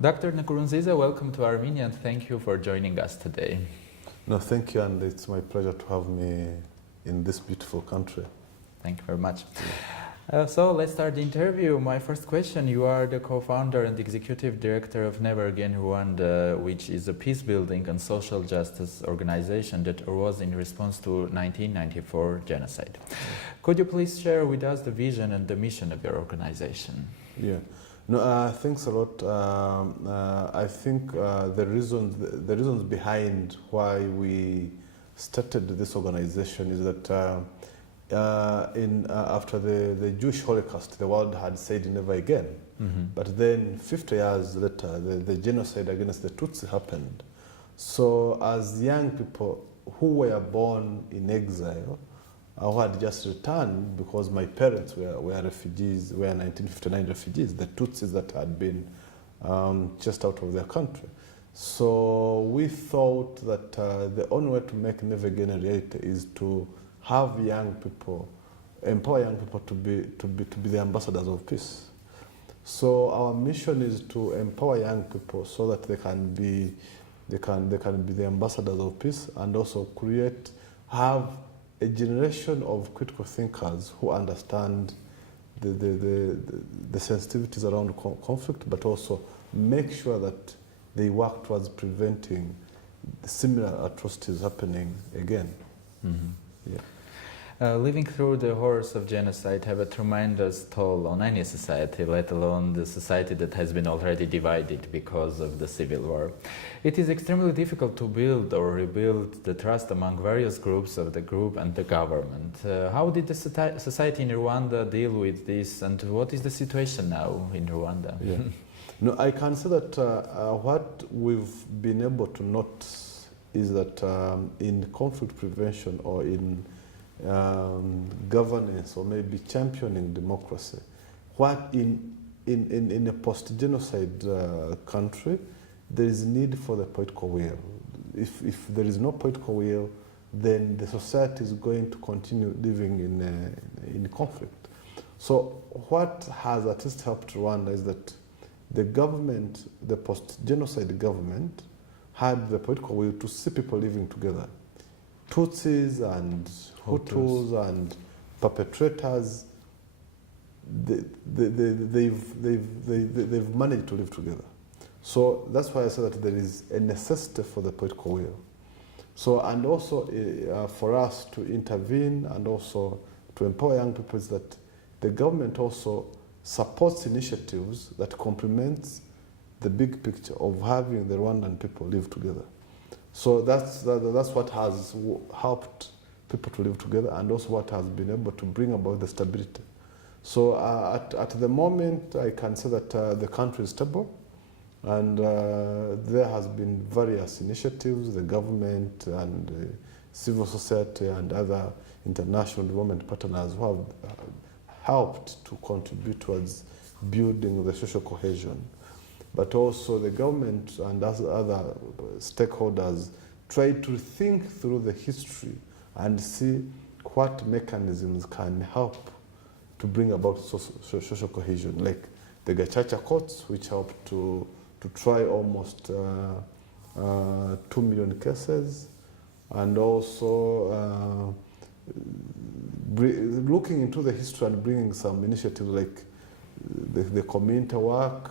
Dr. Nkurunziza, welcome to Armenia and thank you for joining us today. No, thank you, and it's my pleasure to have me in this beautiful country. Thank you very much. So let's start the interview. My first question, you are the co-founder and executive director of Never Again Rwanda, which is a peacebuilding and social justice organization that arose in response to 1994 genocide. Could you please share with us the vision and the mission of your organization? Yeah. No, thanks a lot. I think the reasons behind why we started this organization is that after the Jewish Holocaust, the world had said never again. Mm-hmm. But then 50 years later, the genocide against the Tutsi happened. So as young people who were born in exile, who had just returned because my parents were refugees, were 1959 refugees, the Tutsis that had been just out of their country. So we thought that the only way to make Never Again a reality is to have young people, empower young people to be the ambassadors of peace. So our mission is to empower young people so that they can be the ambassadors of peace, and also have a generation of critical thinkers who understand the sensitivities around conflict, but also make sure that they work towards preventing similar atrocities happening again. Mm-hmm. Yeah. Living through the horrors of genocide have a tremendous toll on any society, let alone the society that has been already divided because of the civil war. It is extremely difficult to build or rebuild the trust among various groups of the group and the government. How did the society in Rwanda deal with this, and what is the situation now in Rwanda? Yeah. No, I can say that what we've been able to note is that in conflict prevention or in governance or maybe championing democracy, what in a post-genocide country, there is need for the political will. If there is no political will, then the society is going to continue living in conflict. So what has at least helped Rwanda is that the government, the post-genocide government, had the political will to see people living together. Tutsis and Hutus and perpetrators, they've managed to live together. So that's why I say that there is a necessity for the political will. So, and also for us to intervene and also to empower young people is that the government also supports initiatives that complements the big picture of having the Rwandan people live together. So that's what has helped people to live together, and also what has been able to bring about the stability. So at the moment, I can say that the country is stable, and there has been various initiatives, the government and civil society and other international development partners who have helped to contribute towards building the social cohesion. But also the government and other stakeholders try to think through the history and see what mechanisms can help to bring about social cohesion, like the Gacaca courts, which helped to try almost 2 million cases, and also looking into the history and bringing some initiatives like the community work,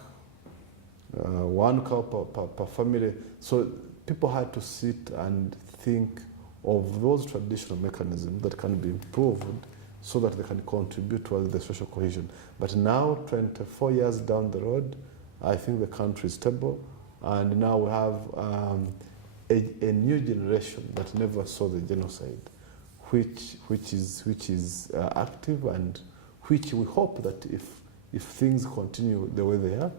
one cow per family. So people had to sit and think of those traditional mechanisms that can be improved so that they can contribute towards the social cohesion. But now, 24 years down the road, I think the country is stable, and now we have a new generation that never saw the genocide, which is active, and which we hope that if things continue the way they are,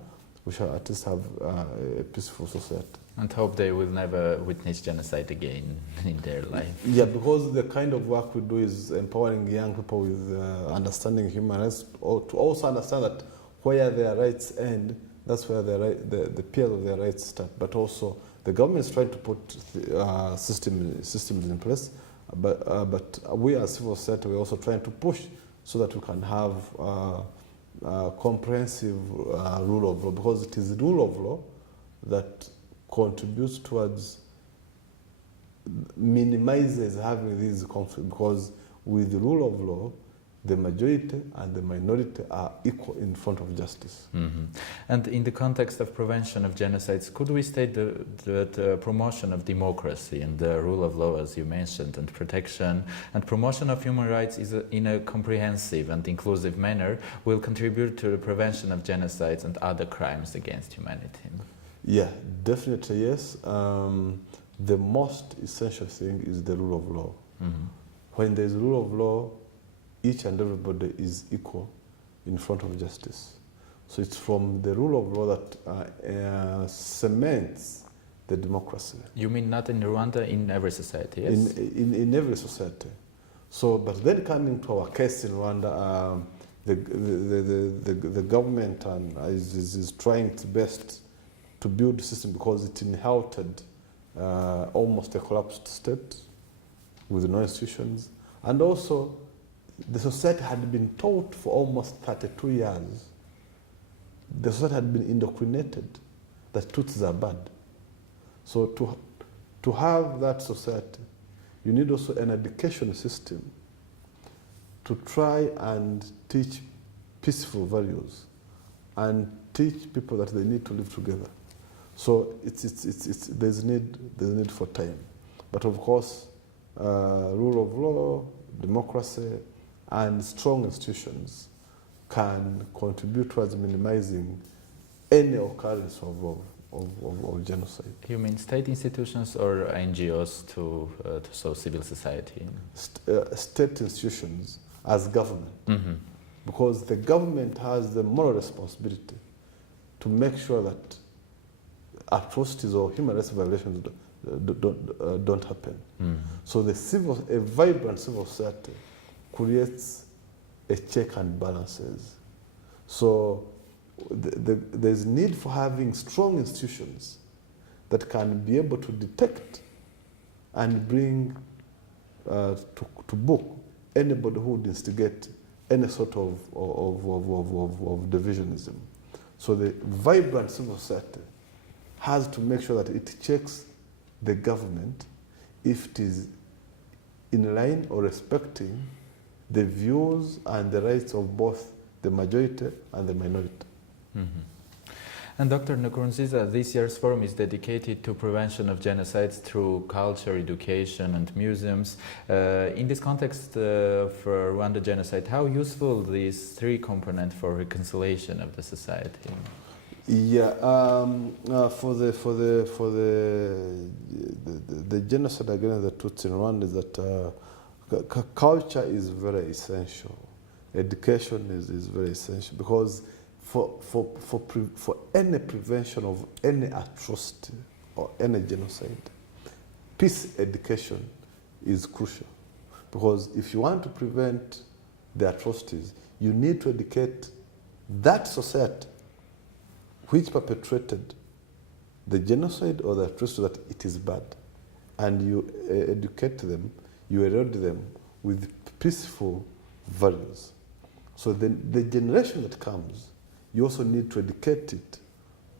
we shall at least have a peaceful society. And hope they will never witness genocide again in their life. Yeah, because the kind of work we do is empowering young people with understanding human rights, or to also understand that where their rights end, that's where the peers of their rights start. But also the government is trying to put systems in place, but we as civil society, we're also trying to push so that we can have comprehensive rule of law, because it is the rule of law that contributes towards minimizes having these conflicts, because with the rule of law, the majority and the minority are equal in front of justice. Mm-hmm. And in the context of prevention of genocides, could we state that promotion of democracy and the rule of law, as you mentioned, and protection and promotion of human rights is in a comprehensive and inclusive manner will contribute to the prevention of genocides and other crimes against humanity? Yeah, definitely yes. The most essential thing is the rule of law. Mm-hmm. When there is rule of law, each and everybody is equal in front of justice. So it's from the rule of law that cements the democracy. You mean not in Rwanda, in every society, yes? In every society. So, but then coming to our case in Rwanda, the government is trying its best to build a system, because it inherited almost a collapsed state with no institutions. And also, the society had been taught for almost 32 years. The society had been indoctrinated that Tutsis are bad. So to have that society, you need also an education system to try and teach peaceful values and teach people that they need to live together. So there's need for time. But of course, rule of law, democracy, and strong institutions can contribute towards minimizing any occurrence of genocide. You mean state institutions or NGOs to so civil society? State institutions as government. Mm-hmm. Because the government has the moral responsibility to make sure that atrocities or human rights violations don't happen. Mm-hmm. So a vibrant civil society creates a check and balances. So there's need for having strong institutions that can be able to detect and bring to book anybody who would instigate any sort of divisionism. So the vibrant civil society has to make sure that it checks the government if it is in line or respecting the views and the rights of both the majority and the minority. Mm-hmm. And Dr. Nkurunziza, this year's forum is dedicated to prevention of genocides through culture, education, and museums. In this context, for Rwanda genocide, how useful these three components for reconciliation of the society? Yeah, for the genocide against the Tutsi in Rwanda is that culture is very essential. Education is very essential, because for any prevention of any atrocity or any genocide, peace education is crucial. Because if you want to prevent the atrocities, you need to educate that society which perpetrated the genocide or the atrocity that it is bad. And you educate them, you erode them with peaceful values. So the generation that comes, you also need to educate it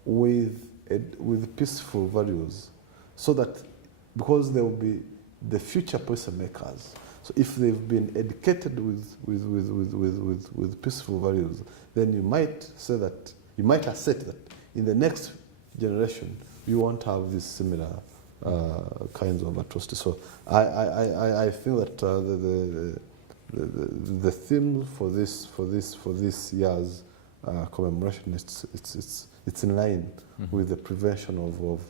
with peaceful values, so that, because they will be the future policy makers. So if they've been educated with peaceful values, then you might say that, you might assert that in the next generation you won't have these similar kinds of atrocities. So I feel that the theme for this year's commemoration, it's in line mm-hmm. with the prevention of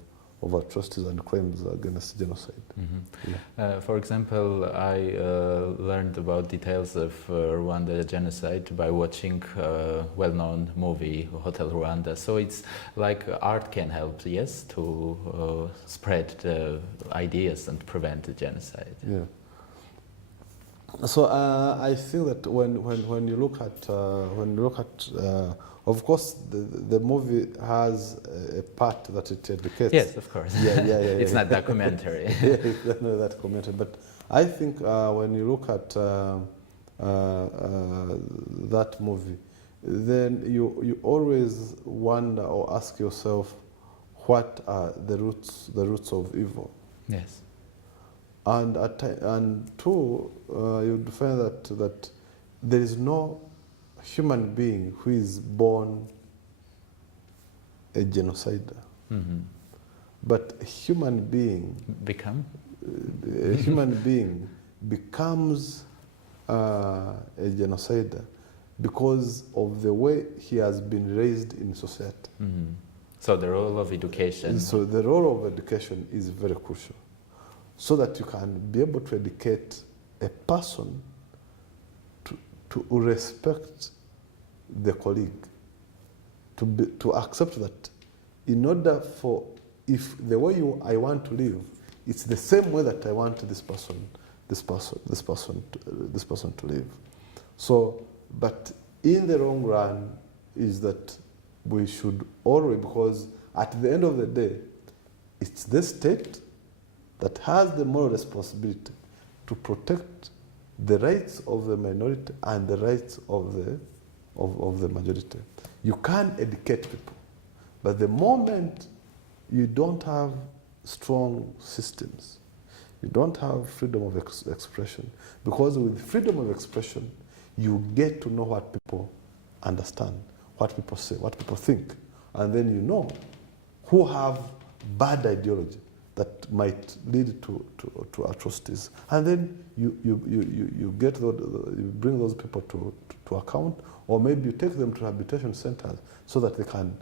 atrocities and crimes against genocide. Mm-hmm. Yeah. For example, I learned about details of Rwanda genocide by watching a well-known movie, Hotel Rwanda. So it's like art can help, yes, to spread the ideas and prevent the genocide. Yeah. So I feel that when you look at of course the movie has a part that it educates. Yes, of course. Yeah. It's not documentary. Yeah, it's not documentary. But I think when you look at that movie, then you always wonder or ask yourself, what are the roots of evil? Yes. And two, you'd find that there is no human being who is born a genocider. Mm-hmm. But a human being becomes a genocider because of the way he has been raised in society. Mm-hmm. So the role of education. So the role of education is very crucial, so that you can be able to educate a person to respect the colleague, to accept that in order for, if the way I want to live, it's the same way that I want this person to live. So, but in the long run, is that we should always, because at the end of the day, it's the state that has the moral responsibility to protect the rights of the minority and the rights of the majority. You can educate people, but the moment you don't have strong systems, you don't have freedom of expression, because with freedom of expression, you get to know what people understand, what people say, what people think, and then you know who have bad ideology that might lead to atrocities, and then you get those, you bring those people to account, or maybe you take them to rehabilitation centers so that they can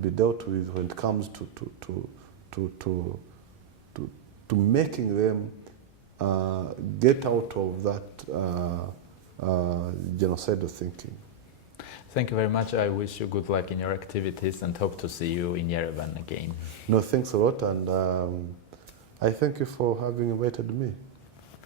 be dealt with when it comes to making them get out of that genocidal thinking. Thank you very much. I wish you good luck in your activities and hope to see you in Yerevan again. No, thanks a lot, and I thank you for having invited me.